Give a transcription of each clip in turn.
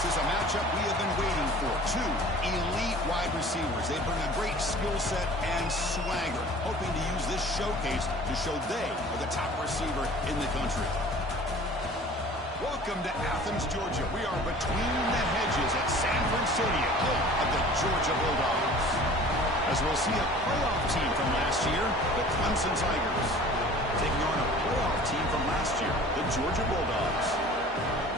This is a matchup we have been waiting for. Two elite wide receivers. They bring a great skill set and swagger, hoping to use this showcase to show they are the top receiver in the country. Welcome to Athens, Georgia. We are between the hedges at Sanford Stadium, home of the Georgia Bulldogs. As we'll see a playoff team from last year, the Clemson Tigers, taking on a playoff team from last year, the Georgia Bulldogs.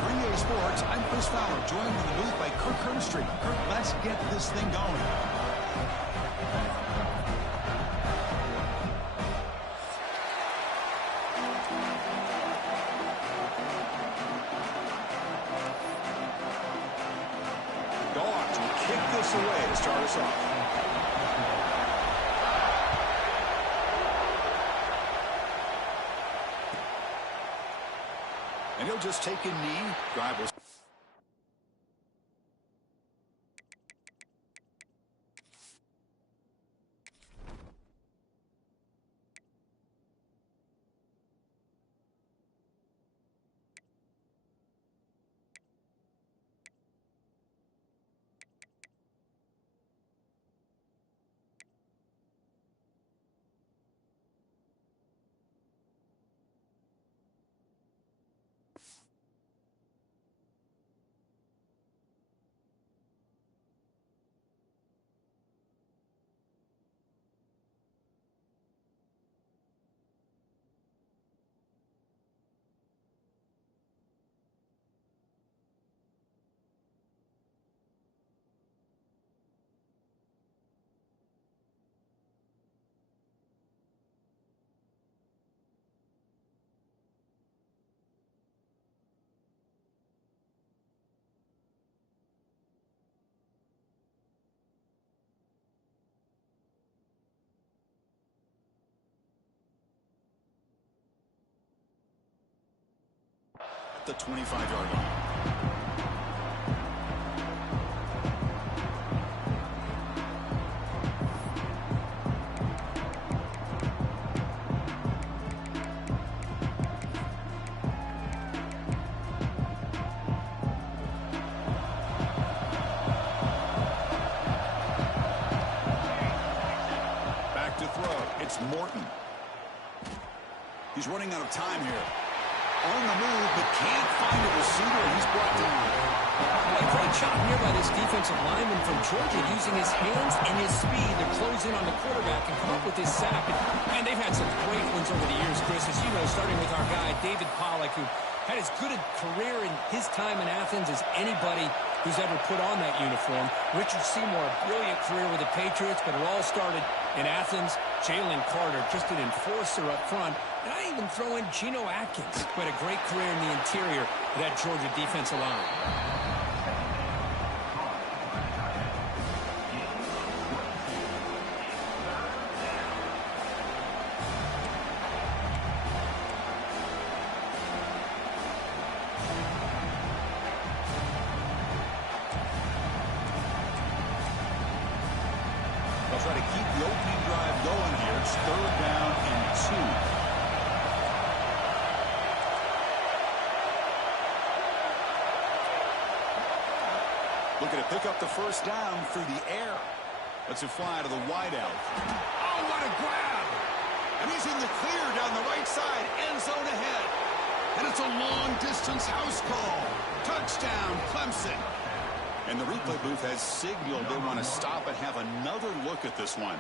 For EA Sports, I'm Chris Fowler, joined in the booth by Kirk Herbstreit. Kirk, let's get this thing going. Dogs will kick this away to start us off. And he'll just take a knee. Drive will... the 25-yard line. Back to throw. It's Morton. He's running out of time here. On the move, but can't find a receiver. He's brought down. A great job here by this defensive lineman from Georgia, using his hands and his speed to close in on the quarterback and come up with this sack. And they've had some great ones over the years, Chris, as you know, starting with our guy, David Pollack, who had as good a career in his time in Athens as anybody who's ever put on that uniform. Richard Seymour, a brilliant career with the Patriots, but it all started in Athens. Jalen Carter, just an enforcer up front. And I even throw in Geno Atkins, who had a great career in the interior of that Georgia defensive line. They'll try to keep the opening drive going here. It's 3rd down and 2. Looking to pick up the first down through the air. Let's it fly to the wideout. Oh, what a grab! And he's in the clear down the right side, end zone ahead. And it's a long-distance house call. Touchdown, Clemson. And the replay booth has signaled they want to stop and have another look at this one.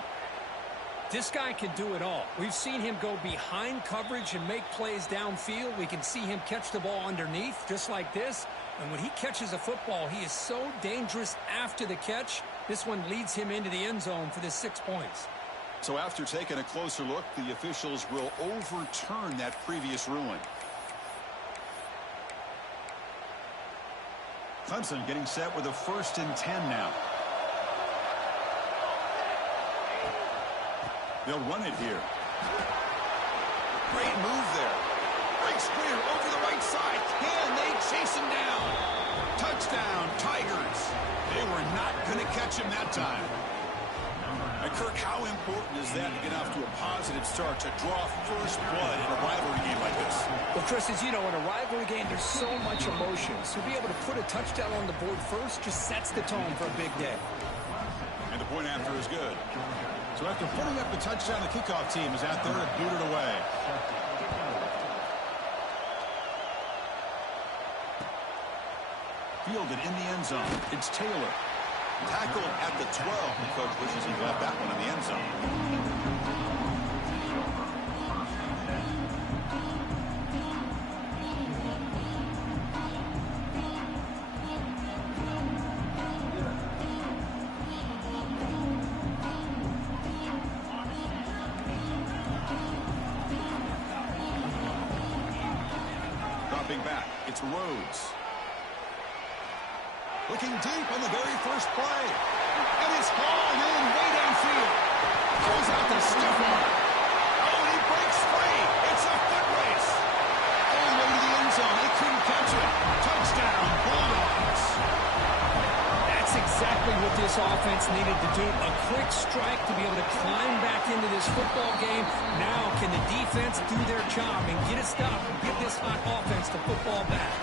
This guy can do it all. We've seen him go behind coverage and make plays downfield. We can see him catch the ball underneath, just like this. And when he catches a football, he is so dangerous after the catch. This one leads him into the end zone for the 6 points. So after taking a closer look, the officials will overturn that previous ruling. Clemson getting set with a 1st and 10 now. They'll run it here. Great move there. Breaks clear over the right side. Can they chase him down? Touchdown, Tigers. They were not going to catch him that time. And Kirk, how important is that to get off to a positive start, to draw first blood in a rivalry game like this? Well, Chris, as you know, in a rivalry game, there's so much emotion. So to be able to put a touchdown on the board first just sets the tone for a big day. And the point after is good. So after putting up the touchdown, the kickoff team is out there to boot it away. Fielded in the end zone. It's Taylor. Tackled at the 12. The coach wishes he got that one in the end zone. Dropping back. It's Rhodes. Looking deep on the very first play. And it's hauled in way downfield. Goes out to stiff arm. Oh, and he breaks free. It's a foot race. All the way to the end zone. They couldn't catch it. Touchdown, Bulldogs. That's exactly what this offense needed to do. A quick strike to be able to climb back into this football game. Now can the defense do their job and get a stop and give this hot offense the football back?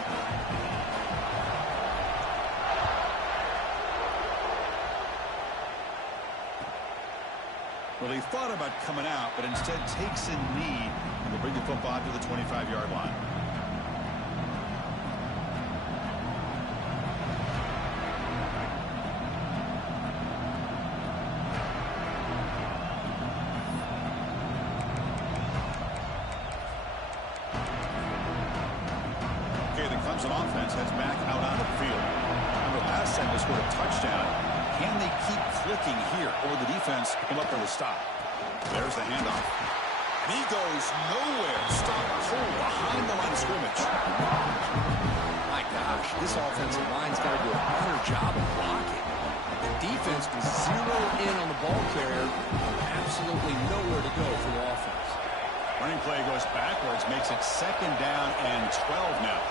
Well, he thought about coming out, but instead takes a knee and will bring the football to the 25-yard line. Okay, the Clemson offense heads back out on the field. Remember, last time they scored a touchdown. Can they keep clicking here, or the defense come up with a stop? There's the handoff. And he goes nowhere. Stop cold behind the line of scrimmage. My gosh, this offensive line's got to do a better job of blocking. The defense was zeroed in on the ball carrier. Absolutely nowhere to go for the offense. Running play goes backwards, makes it 2nd down and 12 now.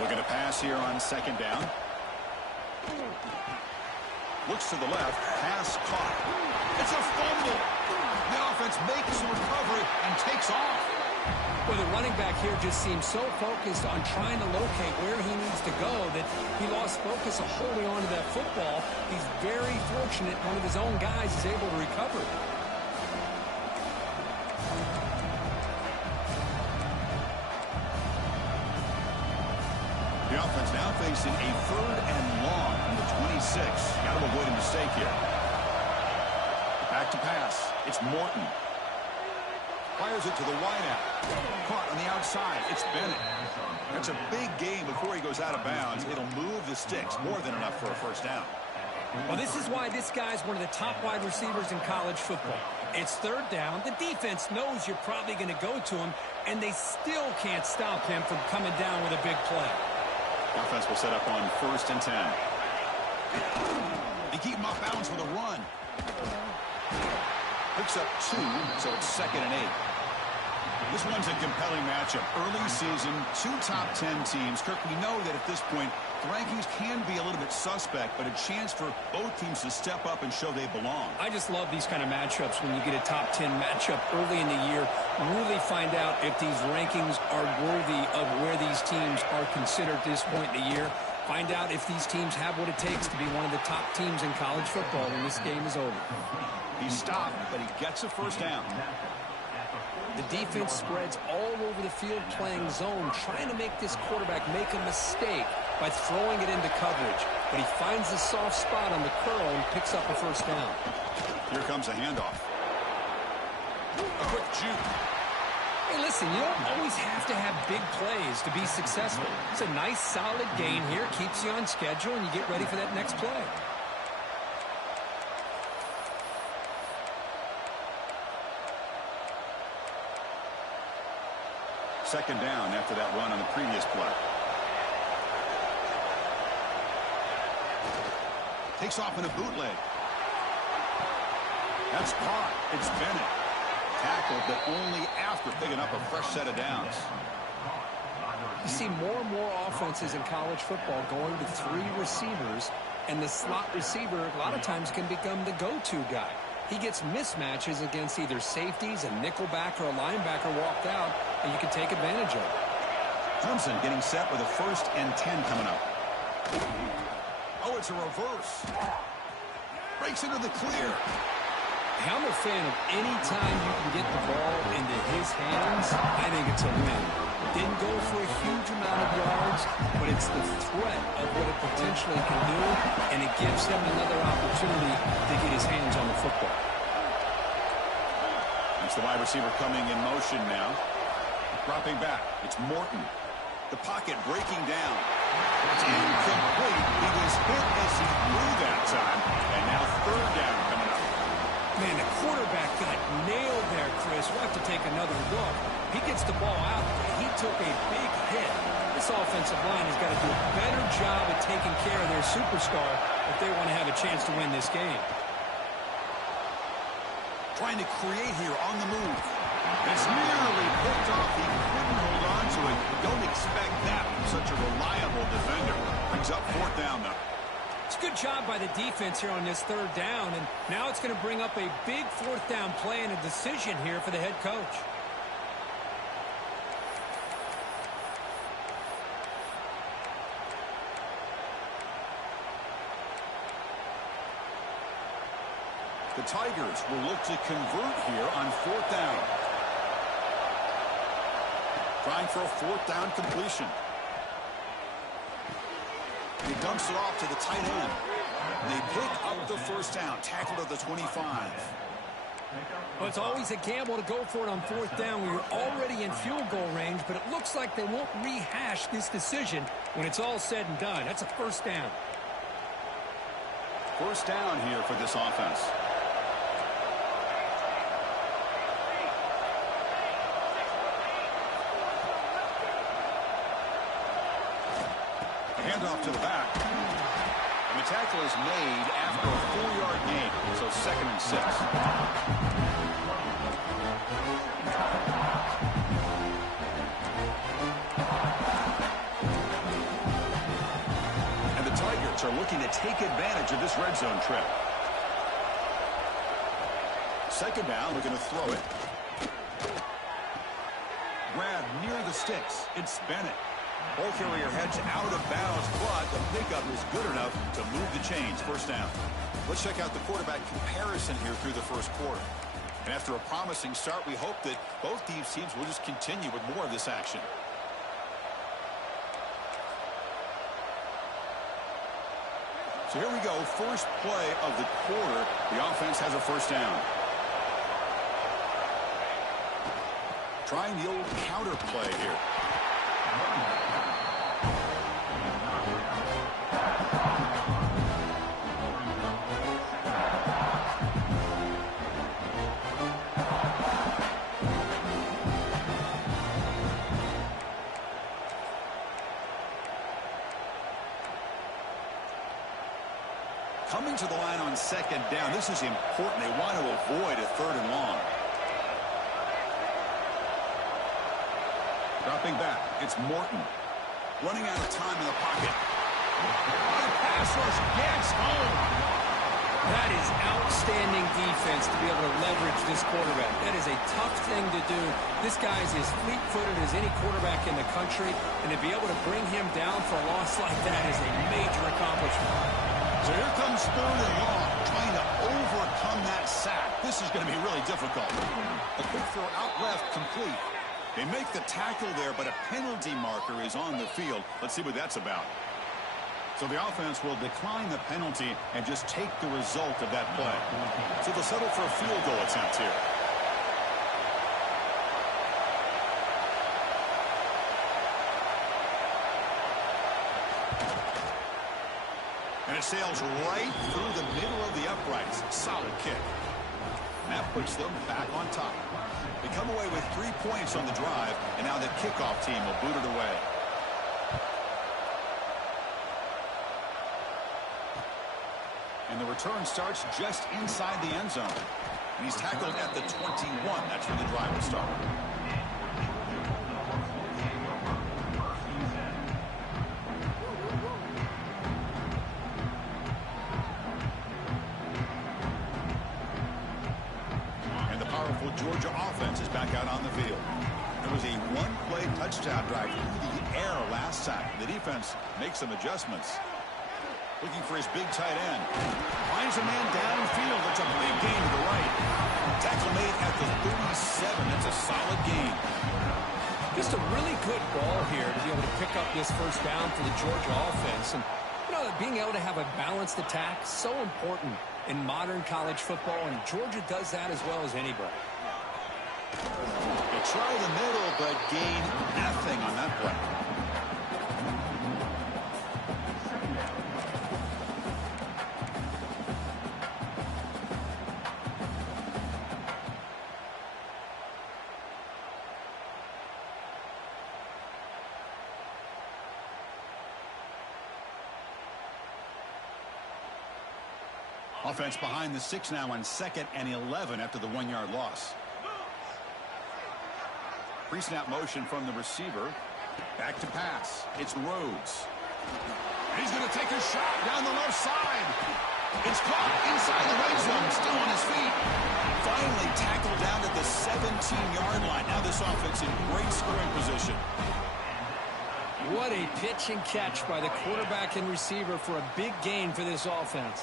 Looking to pass here on 2nd down. Looks to the left. Pass caught. It's a fumble. The offense makes the recovery and takes off. Well, the running back here just seems so focused on trying to locate where he needs to go that he lost focus of holding on to that football. He's very fortunate one of his own guys is able to recover. The offense now facing a 3rd and long from the 26. Got to avoid a mistake here. Back to pass. It's Morton. Fires it to the wideout. Caught on the outside. It's Bennett. That's a big gain before he goes out of bounds. It'll move the sticks. More than enough for a 1st down. Well, this is why this guy's one of the top wide receivers in college football. It's 3rd down. The defense knows you're probably going to go to him, and they still can't stop him from coming down with a big play. The offense will set up on 1st and 10. They keep him off balance with a run. Picks up 2, so it's 2nd and 8. This one's a compelling matchup. Early season, 2 top 10 teams. Kirk, we know that at this point, the rankings can be a little bit suspect, but a chance for both teams to step up and show they belong. I just love these kind of matchups when you get a top 10 matchup early in the year. Really find out if these rankings are worthy of where these teams are considered at this point in the year. Find out if these teams have what it takes to be one of the top teams in college football when this game is over. He stopped, but he gets a 1st down. The defense spreads all over the field playing zone, trying to make this quarterback make a mistake by throwing it into coverage. But he finds a soft spot on the curl and picks up a 1st down. Here comes a handoff. A quick juke. Hey, listen, you don't always have to have big plays to be successful. It's a nice, solid gain here, keeps you on schedule, and you get ready for that next play. Second down after that run on the previous play. Takes off in a bootleg. That's caught. It's Bennett. Tackled, but only after picking up a fresh set of downs. You see more and more offenses in college football going to 3 receivers, and the slot receiver a lot of times can become the go-to guy. He gets mismatches against either safeties, a nickelback, or a linebacker walked out, and you can take advantage of it. Clemson getting set with a 1st and 10 coming up. Oh, it's a reverse. Breaks into the clear. I'm a fan of any time you can get the ball into his hands. I think it's a win. Didn't go for a huge amount of yards, but it's the threat of what it potentially can do, and it gives him another opportunity to get his hands on the football. It's the wide receiver coming in motion now. Dropping back. It's Morton. The pocket breaking down. It's incomplete. He was hit as he threw that time, and now 3rd down coming up. Man, the quarterback got nailed there, Chris. We'll have to take another look. He gets the ball out, but he took a big hit. This offensive line has got to do a better job at taking care of their superstar if they want to have a chance to win this game. Trying to create here on the move. It's nearly picked off. He couldn't hold on to it. Don't expect that from such a reliable defender. Brings up 4th down, though. It's a good job by the defense here on this 3rd down, and now it's going to bring up a big 4th down play and a decision here for the head coach. The Tigers will look to convert here on 4th down. Trying for a 4th down completion. He dumps it off to the tight end. They pick up the 1st down. Tackled at the 25. Well, it's always a gamble to go for it on 4th down when you're already in field goal range, but it looks like they won't rehash this decision when it's all said and done. That's a 1st down. 1st down here for this offense. Handoff to the back. And the tackle is made after a 4-yard gain. So 2nd and 6. And the Tigers are looking to take advantage of this red zone trip. 2nd down, looking to throw it. Grab near the sticks. It's Bennett. Ball carrier heads out of bounds, but the pickup is good enough to move the chains. 1st down. Let's check out the quarterback comparison here through the 1st quarter. And after a promising start, we hope that both these teams will just continue with more of this action. So here we go. 1st play of the quarter. The offense has a 1st down. Trying the old counter play here. Coming to the line on 2nd down. This is important. They want to avoid a 3rd and long. Dropping back. It's Morton. Running out of time in the pocket. The pass rush gets home. That is outstanding defense to be able to leverage this quarterback. That is a tough thing to do. This guy's as fleet-footed as any quarterback in the country, and to be able to bring him down for a loss like that is a major accomplishment. So here comes 3rd and long, trying to overcome that sack. This is going to be really difficult. A quick throw out left, complete. They make the tackle there, but a penalty marker is on the field. Let's see what that's about. So the offense will decline the penalty and just take the result of that play. So they'll settle for a field goal attempt here. And it sails right through the middle of the uprights. Solid kick. And that puts them back on top. They come away with 3 points on the drive, and now the kickoff team will boot it away. And the return starts just inside the end zone. And he's tackled at the 21. That's where the drive will start. powerful Georgia offense is back out on the field. There was a one-play touchdown drive through the air last time. The defense makes some adjustments. Looking for his big tight end. Finds a man downfield. It's a big gain to the right. Tackle made at the 37. That's a solid gain. Just a really good ball here to be able to pick up this first down for the Georgia offense. And, you know, being able to have a balanced attack, so important in modern college football, and Georgia does that as well as anybody. They try the middle, but gain nothing on that play. Offense behind the 6 now on 2nd and 11 after the 1-yard loss. Pre-snap motion from the receiver. Back to pass. It's Rhodes. He's going to take a shot down the left side. It's caught inside the red zone, still on his feet. Finally tackled down at the 17-yard line. Now this offense in great scoring position. What a pitch and catch by the quarterback and receiver for a big gain for this offense.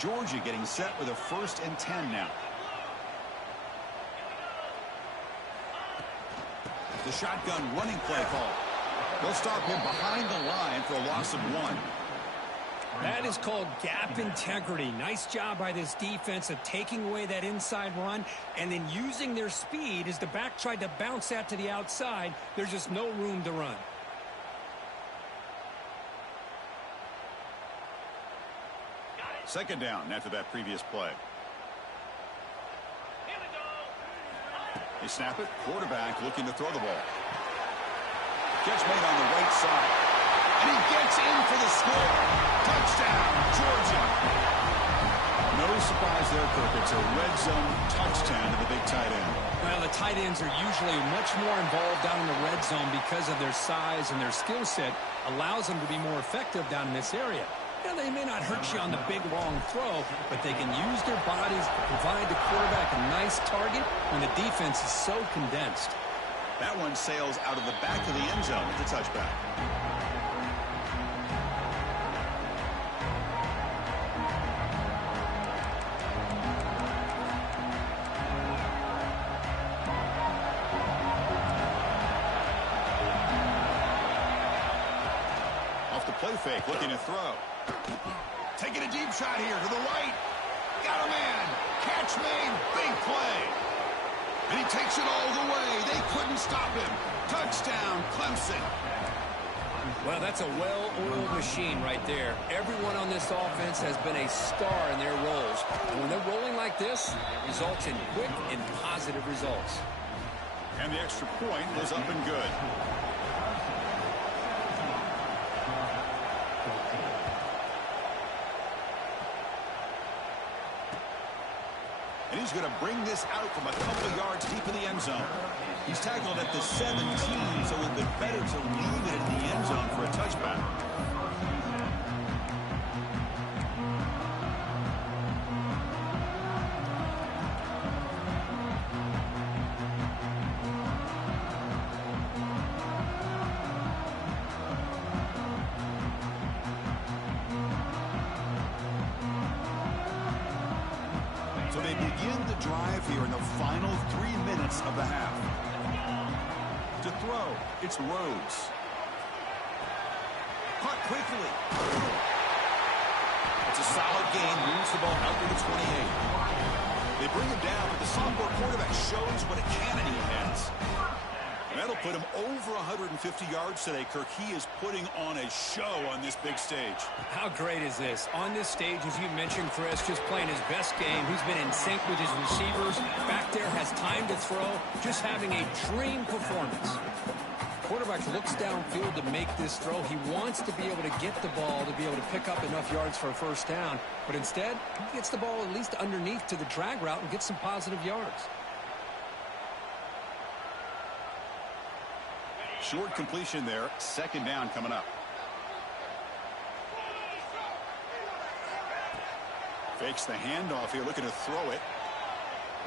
Georgia getting set with a 1st and 10 now. The shotgun running play call. They'll stop him behind the line for a loss of 1. That is called gap integrity. Nice job by this defense of taking away that inside run and then using their speed as the back tried to bounce that to the outside. There's just no room to run. Second down after that previous play. They snap it. Quarterback looking to throw the ball. Catch made on the right side. And he gets in for the score. Touchdown, Georgia. No surprise there, Kirk. It's a red zone touchdown to the big tight end. Well, the tight ends are usually much more involved down in the red zone because of their size and their skill set allows them to be more effective down in this area. Now, they may not hurt you on the big, long throw, but they can use their bodies to provide the quarterback a nice target when the defense is so condensed. That one sails out of the back of the end zone with the touchback. Off the play fake, looking to throw. Taking a deep shot here to the right. Got a man. Catch made. Big play. And he takes it all the way. They couldn't stop him. Touchdown, Clemson. Well, that's a well-oiled machine right there. Everyone on this offense has been a star in their roles. And when they're rolling like this, it results in quick and positive results. And the extra point is up and good. And he's going to bring this out from a couple of yards deep in the end zone. He's tackled at the 17, so it would have been better to leave it in the end zone for a touchback. So they begin the drive here in the final 3 minutes of the half. To throw, it's Rhodes. Caught quickly. It's a solid gain, moves the ball out to the 28. They bring him down, but the sophomore quarterback shows what a cannon he has. And that'll put him over 150 yards today, Kirk. He is putting on a show on this big stage. How great is this? On this stage, as you mentioned, Chris, just playing his best game. He's been in sync with his receivers. Back there, has time to throw. Just having a dream performance. Quarterback looks downfield to make this throw. He wants to be able to get the ball to be able to pick up enough yards for a first down. But instead, he gets the ball at least underneath to the drag route and gets some positive yards. Short completion there. Second down coming up. Fakes the handoff here, looking to throw it.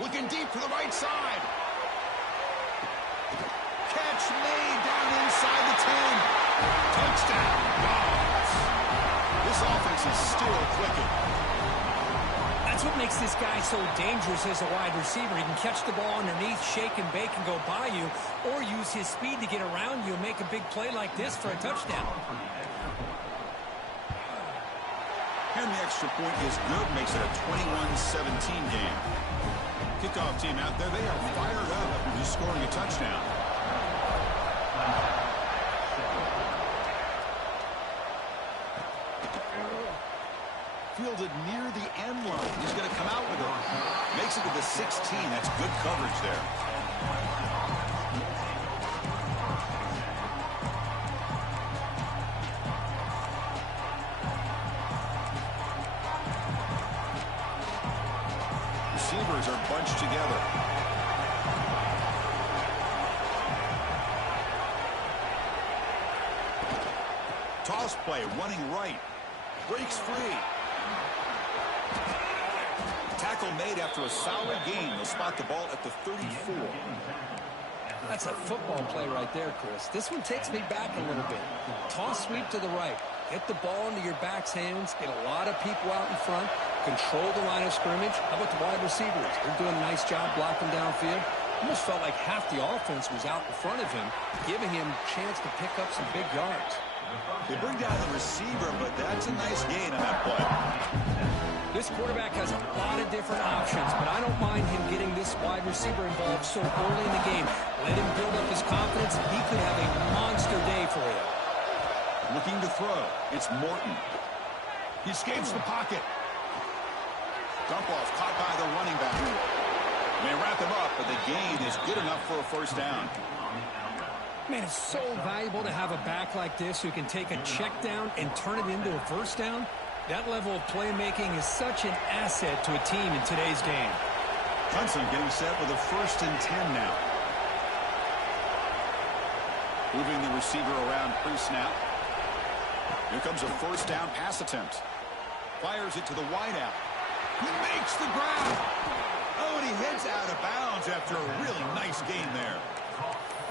Looking deep to the right side. Catch made down inside the 10. Touchdown. Dogs. This offense is still clicking. That's what makes this guy so dangerous as a wide receiver. He can catch the ball underneath, shake and bake, and go by you, or use his speed to get around you and make a big play like this for a touchdown. And the extra point is good, makes it a 21-17 game. Kickoff team out there, they are fired up after just scoring a touchdown. Fielded near the end line. He's going to come out with it. Makes it to the 16. That's good coverage there. Receivers are bunched together. Toss play, running right. Breaks free. Tackle made after a solid gain. They'll spot the ball at the 34. That's a football play right there, Chris. This one takes me back a little bit. Toss sweep to the right. Get the ball into your back's hands. Get a lot of people out in front. Control the line of scrimmage. How about the wide receivers? They're doing a nice job blocking downfield. Almost felt like half the offense was out in front of him, giving him a chance to pick up some big yards. They bring down the receiver, but that's a nice gain on that play. This quarterback has a lot of different options, but I don't mind him getting this wide receiver involved so early in the game. Let him build up his confidence. He could have a monster day for you. Looking to throw. It's Morton. He escapes the pocket. Dump off caught by the running back. They wrap him up, but the gain is good enough for a first down. Man, it's so valuable to have a back like this who can take a check down and turn it into a first down. That level of playmaking is such an asset to a team in today's game. Clemson getting set with a 1st and 10 now. Moving the receiver around pre-snap. Here comes a first down pass attempt. Fires it to the wideout. He makes the grab. Oh, and he heads out of bounds after a really nice gain there.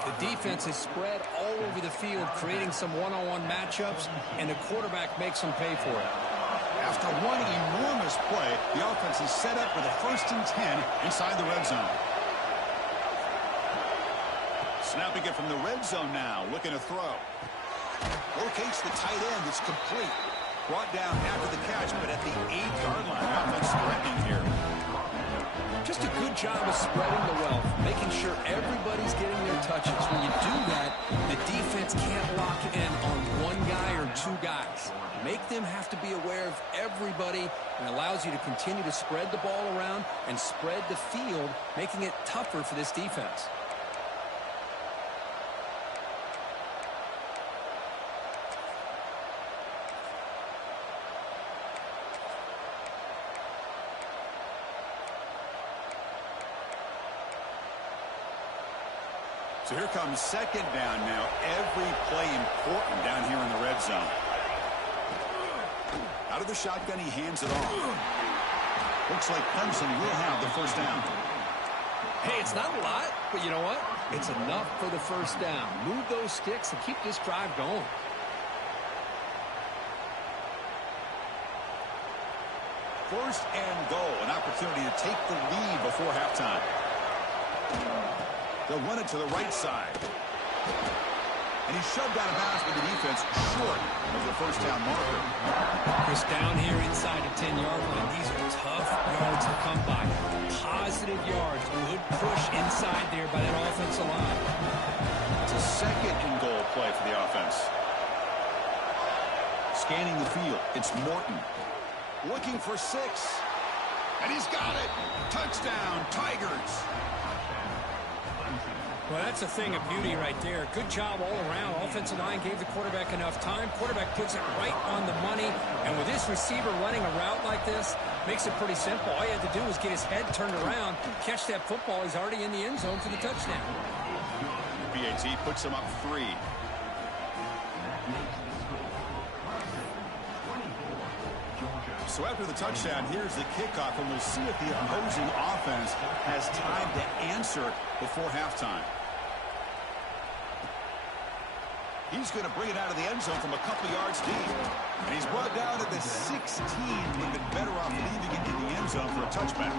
The defense is spread all over the field, creating some one-on-one matchups, and the quarterback makes them pay for it. After one enormous play, the offense is set up with a 1st and 10 inside the red zone. Snapping it from the red zone now, looking to throw. Locates the tight end. It's complete. Brought down after the catch, but at the 8-yard line. The offense threatening here. Just a good job of spreading the wealth, making sure everybody's getting their touches. When you do that, the defense can't lock in on one guy or two guys. Make them have to be aware of everybody, and allows you to continue to spread the ball around and spread the field, making it tougher for this defense. So here comes 2nd down now. Every play important down here in the red zone. Out of the shotgun, he hands it off. Looks like Clemson will have the first down. Hey, it's not a lot, but you know what? It's enough for the first down. Move those sticks and keep this drive going. First and goal, an opportunity to take the lead before halftime. They'll run it to the right side. And he's shoved out of bounds with the defense short of the first down marker. Chris, down here inside the 10-yard line, these are tough yards to come by. Positive yards. Good push inside there by that offensive line. It's a 2nd and goal play for the offense. Scanning the field. It's Morton. Looking for 6. And he's got it. Touchdown, Tigers. Well, that's a thing of beauty right there. Good job all around. Offensive line gave the quarterback enough time. Quarterback puts it right on the money. And with this receiver running a route like this, makes it pretty simple. All you had to do was get his head turned around, catch that football. He's already in the end zone for the touchdown. BAT puts him up 3. So after the touchdown, here's the kickoff, and we'll see if the opposing offense has time to answer before halftime. He's going to bring it out of the end zone from a couple yards deep. And he's brought down at the 16. Would have been better off leaving it in the end zone for a touchback.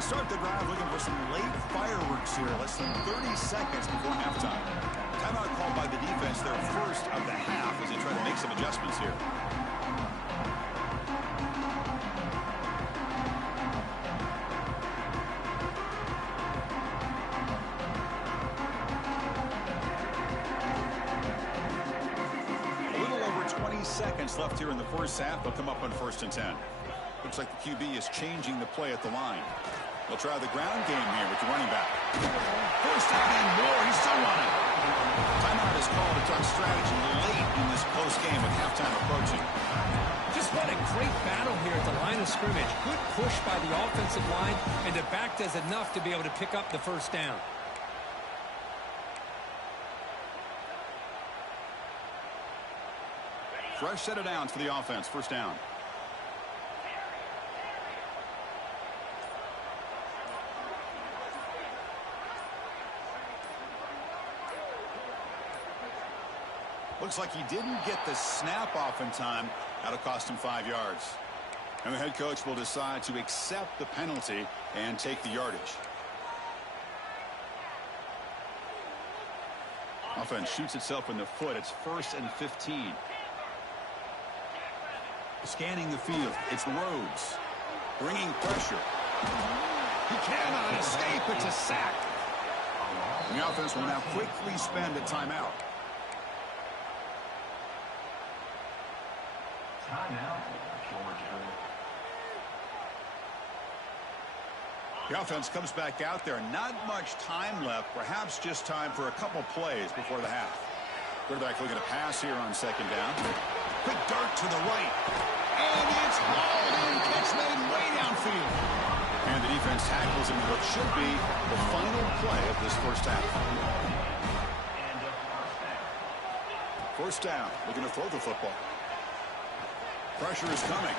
Start the drive looking for some late fireworks here. Less than 30 seconds before halftime. Timeout called by the defense, their first of the half, as they try to make some adjustments here. A little over 20 seconds left here in the first half. They'll come up on 1st and 10. Looks like the QB is changing the play at the line. They'll try the ground game here with the running back. First down and more. He's still running. Timeout is called to talk strategy late in this close game with halftime approaching. Just what a great battle here at the line of scrimmage. Good push by the offensive line, and the back does enough to be able to pick up the first down. Fresh set of downs for the offense. First down. Looks like he didn't get the snap off in time. That'll cost him 5 yards. And the head coach will decide to accept the penalty and take the yardage. Offense shoots itself in the foot. It's 1st and 15. Scanning the field. It's Rhodes. Bringing pressure. He cannot escape. It's a sack. And the offense will now quickly spend a timeout. The offense comes back out there. Not much time left. Perhaps just time for a couple plays before the half. Quarterback looking to pass here on 2nd down. Quick dart to the right. And it's hauled in. Catch made way downfield. And the defense tackles him what should be the final play of this first half. First down. Looking to throw the football. Pressure is coming.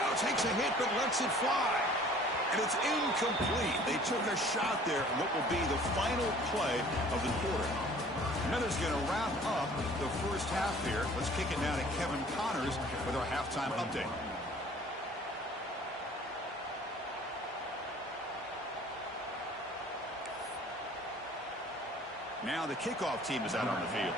Now takes a hit but lets it fly. And it's incomplete. They took a shot there on what will be the final play of the quarter. And that is going to wrap up the first half here. Let's kick it now to Kevin Connors with our halftime update. Now the kickoff team is out on the field.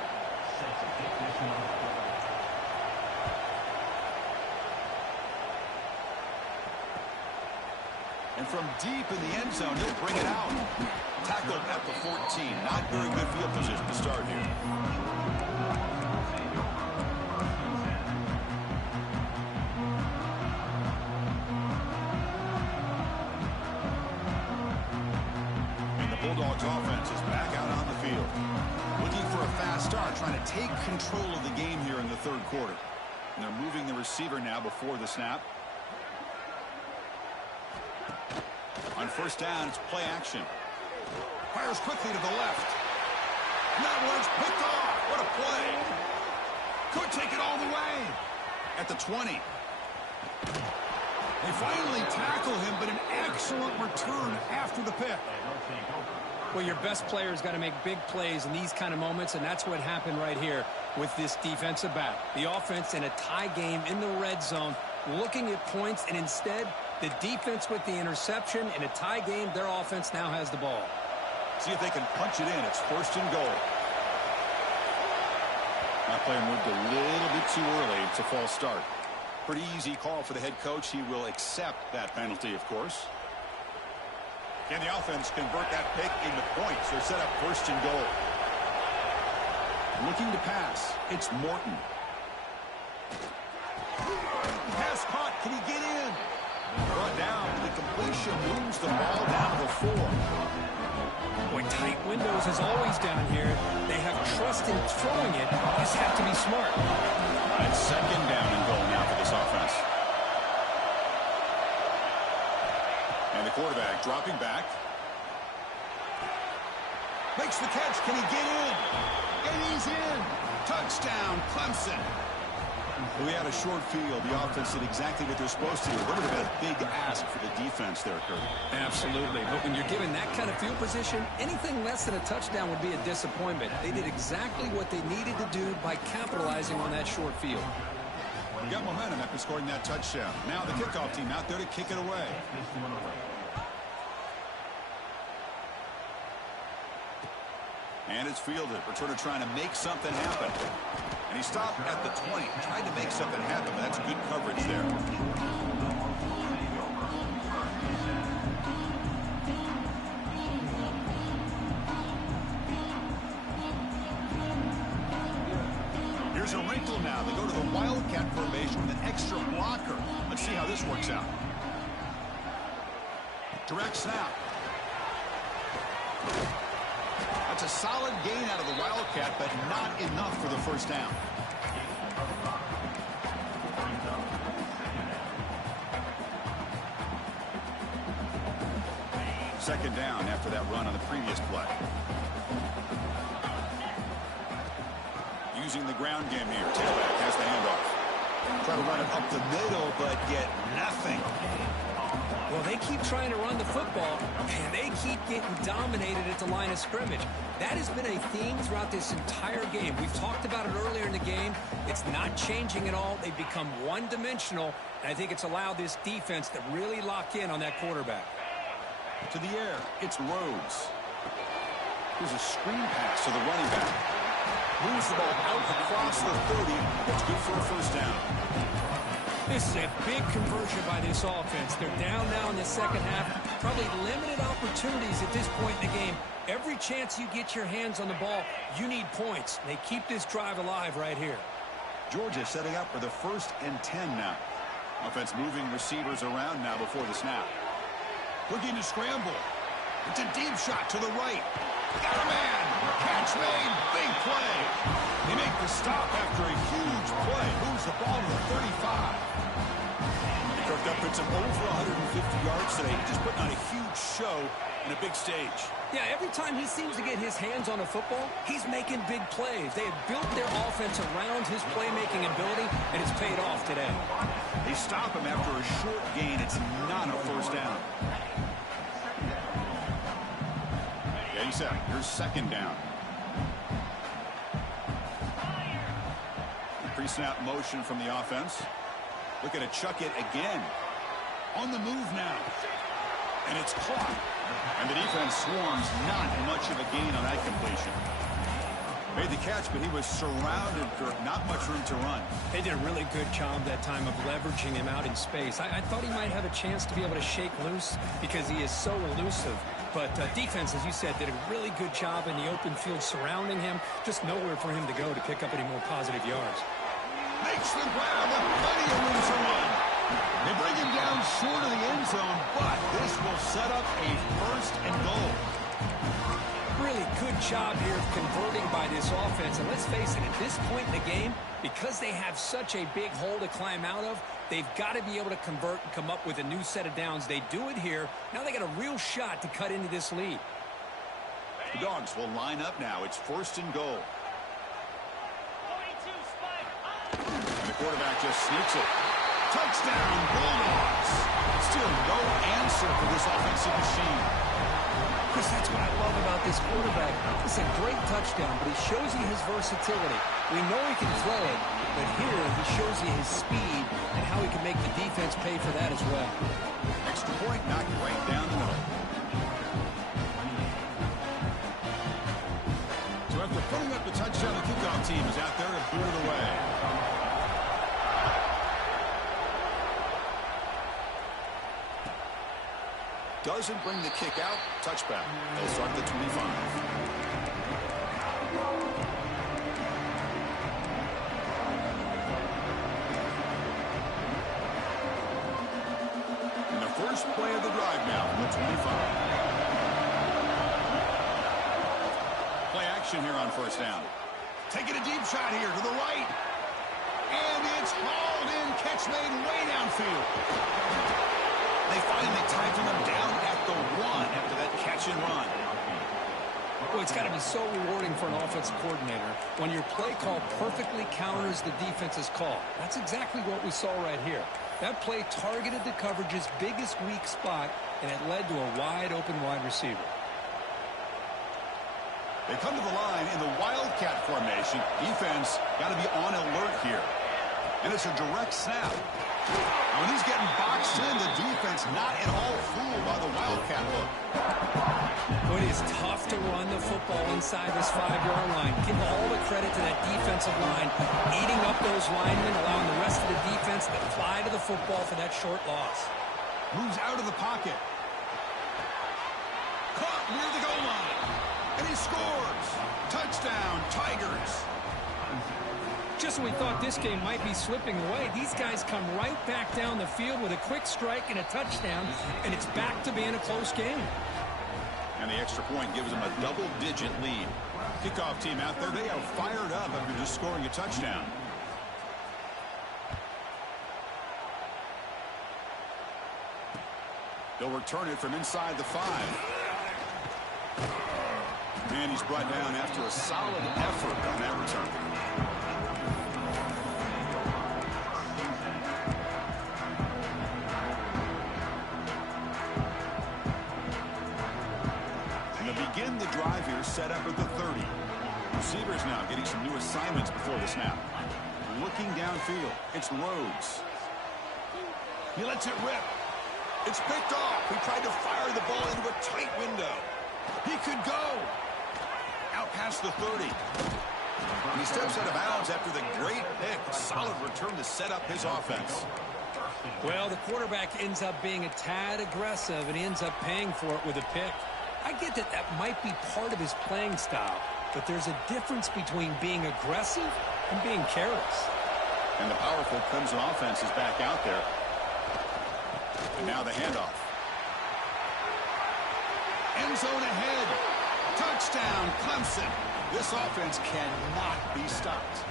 And from deep in the end zone, he'll bring it out. Tackled at the 14. Not very good field position to start here. And the Bulldogs offense is back out on the field. Looking for a fast start, trying to take control of the game here in the 3rd quarter. And they're moving the receiver now before the snap. On 1st down, it's play action. Fires quickly to the left. And that one's picked off. What a play. Could take it all the way. At the 20. They finally tackle him, but an excellent return after the pick. Well, your best player's got to make big plays in these kind of moments, and that's what happened right here with this defensive back. The offense in a tie game in the red zone, looking at points, and instead, the defense with the interception. In a tie game, their offense now has the ball. See if they can punch it in. It's 1st and goal. That player moved a little bit too early. It's a false start. Pretty easy call for the head coach. He will accept that penalty, of course. Can the offense convert that pick into points? They're set up 1st and goal. Looking to pass. It's Morton. Pass caught. Can he get in? Brought down. The completion moves the ball down to the 4. Boy, tight windows as always down here. They have trust in throwing it. Just have to be smart. It's second down and goal now for this offense. And the quarterback dropping back. Makes the catch. Can he get in? And he's in. Touchdown, Clemson. We had a short field. The offense did exactly what they're supposed to do. That would have been a big ask for the defense there, Kurt. Absolutely. But when you're given that kind of field position, anything less than a touchdown would be a disappointment. They did exactly what they needed to do by capitalizing on that short field. We got momentum after scoring that touchdown. Now the kickoff team out there to kick it away. And it's fielded. Returner trying to make something happen. And he stopped at the 20. Tried to make something happen, but that's good coverage there. Here's a wrinkle now. They go to the Wildcat formation with an extra blocker. Let's see how this works out. Direct snap. That's a solid gain out of the Wildcat, but not enough for the first down. Second down after that run on the previous play. Using the ground game here. Tailback has the handoff. Try to run it up the middle, but get nothing. Well, they keep trying to run the football, and they keep getting dominated at the line of scrimmage. That has been a theme throughout this entire game. We've talked about it earlier in the game. It's not changing at all. They've become one-dimensional, and I think it's allowed this defense to really lock in on that quarterback. To the air, it's Rhodes. Here's a screen pass to the running back. Moves the ball out across the 30. That's good for a first down. This is a big conversion by this offense. They're down now in the second half. Probably limited opportunities at this point in the game. Every chance you get your hands on the ball, you need points. They keep this drive alive right here. Georgia setting up for the 1st and 10 now. Offense moving receivers around now before the snap. Looking to scramble. It's a deep shot to the right. Got a man. Catch made. Big play. They make the stop after a huge play. Moves the ball to the 35. He cooked up at some over 150 yards today. Just putting on a huge show in a big stage. Yeah, every time he seems to get his hands on the football, he's making big plays. They have built their offense around his playmaking ability, and it's paid off today. They stop him after a short gain. It's not a first down. Yeah, he's out. Here's second down. Pre-snap motion from the offense. Looking to chuck it again. On the move now. And it's caught. And the defense swarms. Not much of a gain on that completion. Made the catch, but he was surrounded, Kirk. Not much room to run. They did a really good job that time of leveraging him out in space. I thought he might have a chance to be able to shake loose because he is so elusive. But defense, as you said, did a really good job in the open field surrounding him. Just nowhere for him to go to pick up any more positive yards. Makes the grab, plenty of room to run. They bring him down short of the end zone, but this will set up a 1st and goal. Really good job here of converting by this offense. And let's face it, at this point in the game, because they have such a big hole to climb out of, they've got to be able to convert and come up with a new set of downs. They do it here. Now they got a real shot to cut into this lead. The Dogs will line up now. It's 1st and goal. And the quarterback just sneaks it. Touchdown, Bulldogs. Still no answer for this offensive machine. Chris, that's what I love about this quarterback. It's a great touchdown, but he shows you his versatility. We know he can throw it, but here he shows you his speed and how he can make the defense pay for that as well. Extra point knocked right down the middle. So after putting up the touchdown, the kickoff team is out there to boot it away. Doesn't bring the kick out. Touchback. They'll start the 25. play of the drive now from the 25. Play action here on first down. Taking a deep shot here to the right. And it's hauled in. Catch made way downfield. They finally tighten them down at the 1 after that catch and run. Well, it's got to be so rewarding for an offensive coordinator when your play call perfectly counters the defense's call. That's exactly what we saw right here. That play targeted the coverage's biggest weak spot, and it led to a wide-open wide receiver. They come to the line in the Wildcat formation. Defense got to be on alert here. And it's a direct snap. When he's getting boxed in, the defense not at all fooled by the Wildcat look. Well, it is tough to run the football inside this 5-yard line. Give all the credit to that defensive line, eating up those linemen, allowing the rest of the defense to fly to the football for that short loss. Moves out of the pocket. Caught near the goal line. And he scores. Touchdown, Tigers. Just when we thought this game might be slipping away, these guys come right back down the field with a quick strike and a touchdown, and it's back to being a close game. And the extra point gives them a double-digit lead. Kickoff team out there, they are fired up after just scoring a touchdown. They'll return it from inside the 5. And he's brought down after a solid effort on that return. And they begin the drive here, set up at the 30. Receivers now getting some new assignments before the snap. Looking downfield, it's Rhodes. He lets it rip. It's picked off. He tried to fire the ball into a tight window. He could go. Out past the 30. And he steps out of bounds after the great pick. Solid return to set up his offense. Well, the quarterback ends up being a tad aggressive, and he ends up paying for it with a pick. I get that that might be part of his playing style, but there's a difference between being aggressive and being careless. And the powerful Clemson offense is back out there. And now the handoff. End zone ahead. Touchdown, Clemson. This offense cannot be stopped.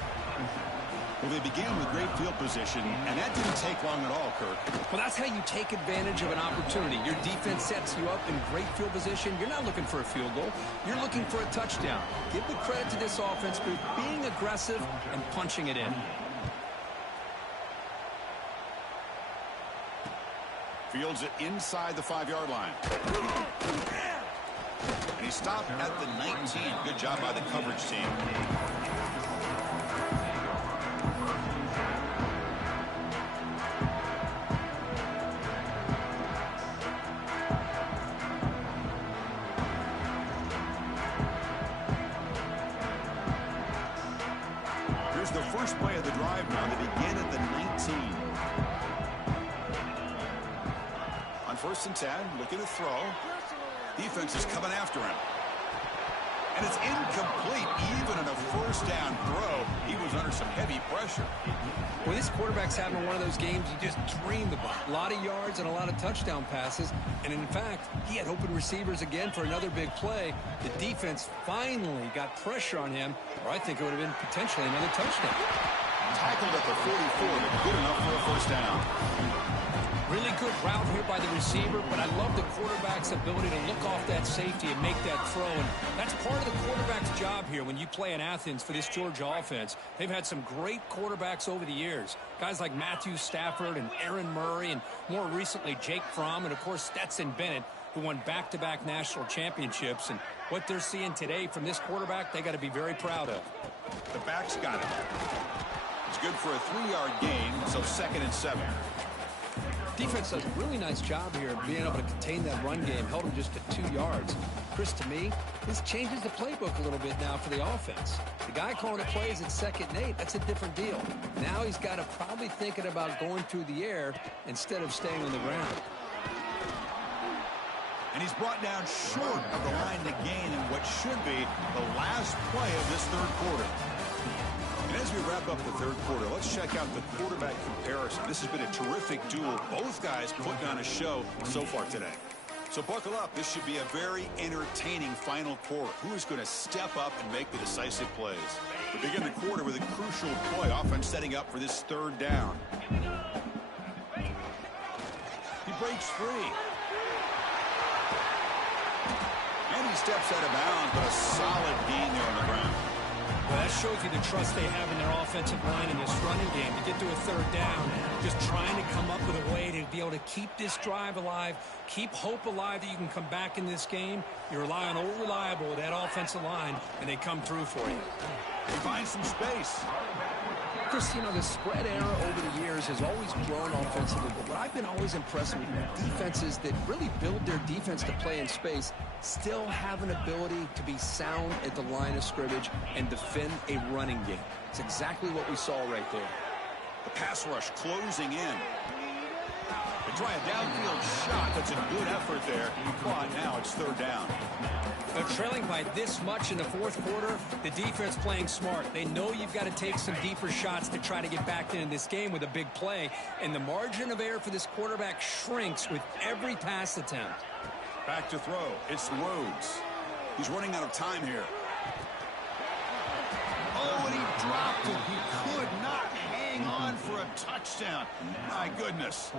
Well, they began with great field position, and that didn't take long at all, Kirk. Well, that's how you take advantage of an opportunity. Your defense sets you up in great field position. You're not looking for a field goal. You're looking for a touchdown. Give the credit to this offense for being aggressive and punching it in. Fields it inside the 5-yard line. And he stopped at the 19. Good job by the coverage team. Here's the first play of the drive now. They begin at the 19. On 1st and 10, looking to throw. Defense is coming after him. And it's incomplete. Even in a first down throw, he was under some heavy pressure. Well, this quarterback's having one of those games you just dreamed about. A lot of yards and a lot of touchdown passes. And in fact, he had open receivers again for another big play. The defense finally got pressure on him, or I think it would have been potentially another touchdown. Tackled at the 44, but good enough for a first down. Really good route here by the receiver, but I love the quarterback's ability to look off that safety and make that throw. And that's part of the quarterback's job here when you play in Athens for this Georgia offense. They've had some great quarterbacks over the years. Guys like Matthew Stafford and Aaron Murray, and more recently Jake Fromm, and of course Stetson Bennett, who won back-to-back national championships. And what they're seeing today from this quarterback, they got to be very proud of. The back's got it. It's good for a 3-yard gain, so 2nd and 7. Defense does a really nice job here of being able to contain that run game, held him just to 2 yards. Chris, to me, this changes the playbook a little bit now for the offense. The guy calling the plays at 2nd and 8, that's a different deal. Now he's got to probably thinking about going through the air instead of staying on the ground. And he's brought down short of the line to gain in what should be the last play of this 3rd quarter. And as we we wrap up the third quarter, let's check out the quarterback comparison. This has been a terrific duel. Both guys putting on a show so far today. So buckle up. This should be a very entertaining final quarter. Who is going to step up and make the decisive plays? We begin the quarter with a crucial play. Offense setting up for this third down. He breaks free. And he steps out of bounds, but a solid gain there on the ground. Well, that shows you the trust they have in their offensive line in this running game. To get to a third down, just trying to come up with a way to be able to keep this drive alive, keep hope alive that you can come back in this game. You rely on Old Reliable with that offensive line, and they come through for you. He finds some space. Chris, you know, the spread era over the years has always grown offensively, but what I've been always impressed with defenses that really build their defense to play in space still have an ability to be sound at the line of scrimmage and defend a running game. It's exactly what we saw right there. The pass rush closing in. They try a downfield shot. That's a good effort there. Caught. Now it's third down. They're trailing by this much in the fourth quarter. The defense playing smart. They know you've got to take some deeper shots to try to get back into this game with a big play. And the margin of error for this quarterback shrinks with every pass attempt. Back to throw. It's Rhodes. He's running out of time here. Oh, and he dropped it. He could not hang on for a touchdown. My goodness.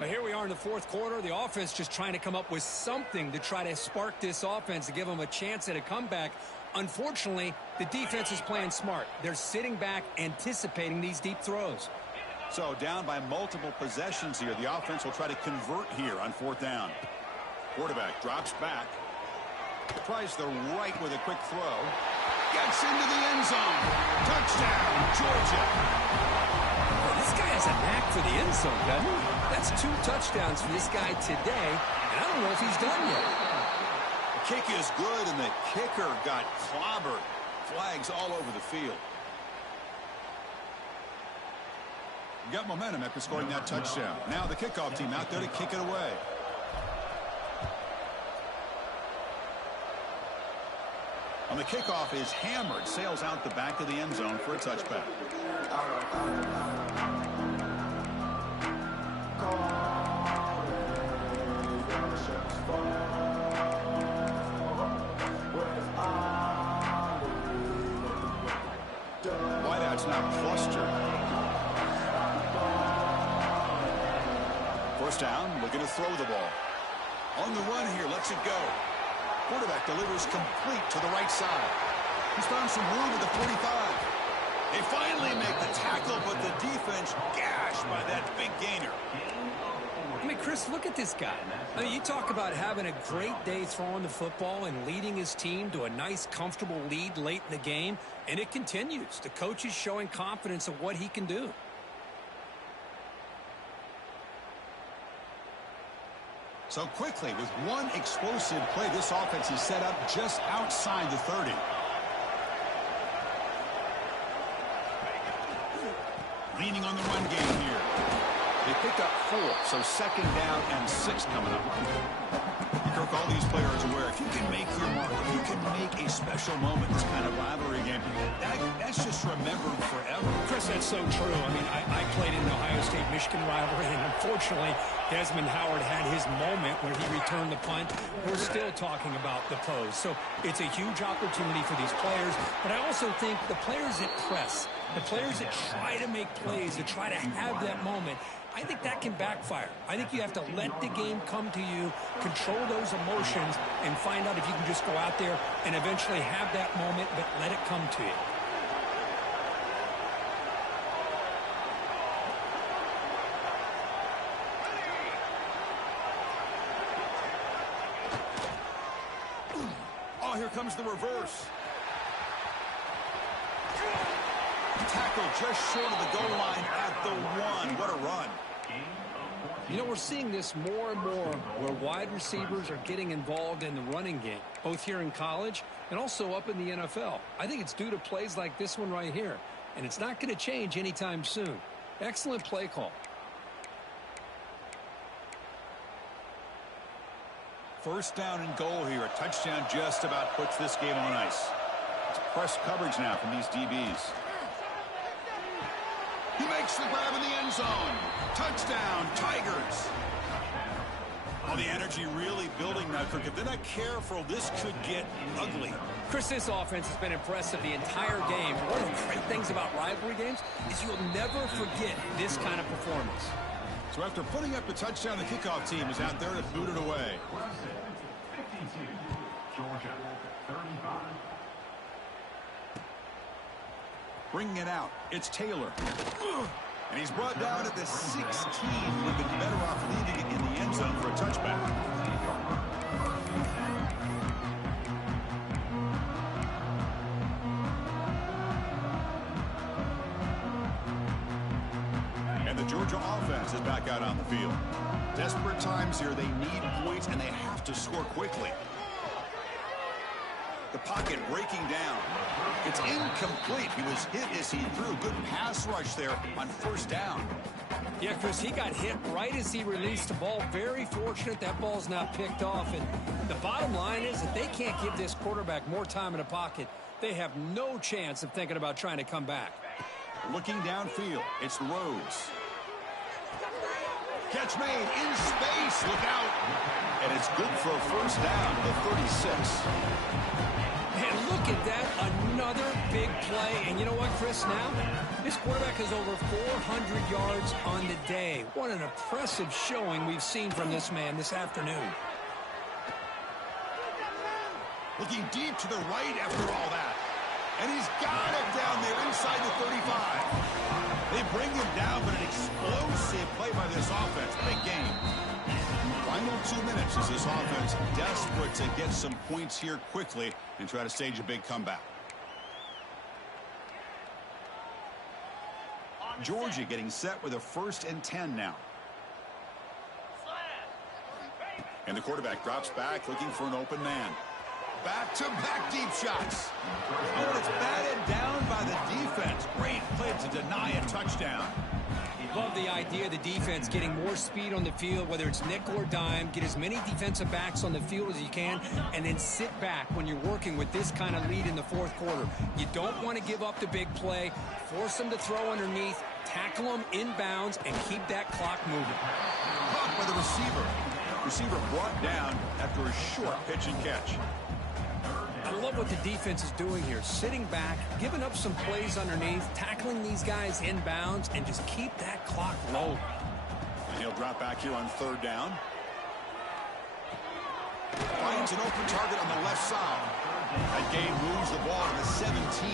Now here we are in the fourth quarter. The offense just trying to come up with something to try to spark this offense to give them a chance at a comeback. Unfortunately, the defense is playing smart. They're sitting back, anticipating these deep throws. So down by multiple possessions here. The offense will try to convert here on fourth down. Quarterback drops back. Tries the right with a quick throw. Gets into the end zone. Touchdown, Georgia. Well, this guy has a knack for the end zone, doesn't he? That's 2 touchdowns for this guy today, and I don't know if he's done yet. The kick is good, and the kicker got clobbered. Flags all over the field. Got momentum after scoring that touchdown. Now the kickoff team out there to kick it away. On the kickoff is hammered, sails out the back of the end zone for a touchback. Wideout's now flustered. First down, looking to throw the ball. On the run here, lets it go. Quarterback delivers complete to the right side. He's found some room at the 45. They finally make the tackle, but the defense gashed by that big gainer. I mean, Chris, look at this guy. I mean, you talk about having a great day throwing the football and leading his team to a nice, comfortable lead late in the game, and it continues. The coach is showing confidence of what he can do. So quickly, with one explosive play, this offense is set up just outside the 30. Leaning on the run game here. They picked up 4, so second down and 6 coming up. Kirk, all these players are aware if you can make your mark, if you can make a special moment, this kind of rivalry game, that's just remembered forever. Chris, that's so true. I mean, I played in the Ohio State-Michigan rivalry, and unfortunately, Desmond Howard had his moment where he returned the punt. We're still talking about the pose. So it's a huge opportunity for these players, but I also think the players that press, the players that try to make plays, that try to have that moment, I think that can backfire. I think you have to let the game come to you, control those emotions, and find out if you can just go out there and eventually have that moment, but let it come to you. Oh, here comes the reverse. Tackle just short of the goal line at the 1. What a run. You know, we're seeing this more and more where wide receivers are getting involved in the running game, both here in college and also up in the NFL. I think it's due to plays like this one right here, and it's not going to change anytime soon. Excellent play call. First down and goal here. A touchdown just about puts this game on ice. It's press coverage now from these DBs. He makes the grab in the end zone. Touchdown, Tigers. Well, the energy really building now, Kirk. If they're not careful, this could get ugly. Chris, this offense has been impressive the entire game. One of the great things about rivalry games is you'll never forget this kind of performance. So after putting up the touchdown, the kickoff team is out there to boot it away. Georgia, 35. Bringing it out, it's Taylor. And he's brought down at the 16. Would have been better off leaving it in the end zone for a touchback. And the Georgia offense is back out on the field. Desperate times here. They need points, and they have to score quickly. The pocket breaking down. It's incomplete. He was hit as he threw. Good pass rush there on first down. Yeah, Chris, he got hit right as he released the ball. Very fortunate that ball's not picked off. And the bottom line is that they can't give this quarterback more time in the pocket. They have no chance of thinking about trying to come back. Looking downfield, it's Rhodes. Catch made in space. Look out. And it's good for a first down to the 36. And look at that, another big play. And you know what, Chris, now? This quarterback has over 400 yards on the day. What an impressive showing we've seen from this man this afternoon. Looking deep to the right after all that. And he's got it down there inside the 35. They bring him down, but an explosive play by this offense. Big game. Final 2 minutes as this offense desperate to get some points here quickly and try to stage a big comeback. Georgia getting set with a 1st and 10 now. And the quarterback drops back looking for an open man. Back-to-back deep shots. Oh, it's batted down by the defense. Great play to deny a touchdown. Love the idea of the defense getting more speed on the field, whether it's nickel or dime. Get as many defensive backs on the field as you can, and then sit back when you're working with this kind of lead in the 4th quarter. You don't want to give up the big play. Force them to throw underneath, tackle them inbounds, and keep that clock moving. Caught by the receiver. Receiver brought down after a short pitch and catch. I love what the defense is doing here. Sitting back, giving up some plays underneath, tackling these guys inbounds, and just keep that clock rolling. And he'll drop back here on 3rd down. Finds an open target on the left side. That game moves the ball to the 17.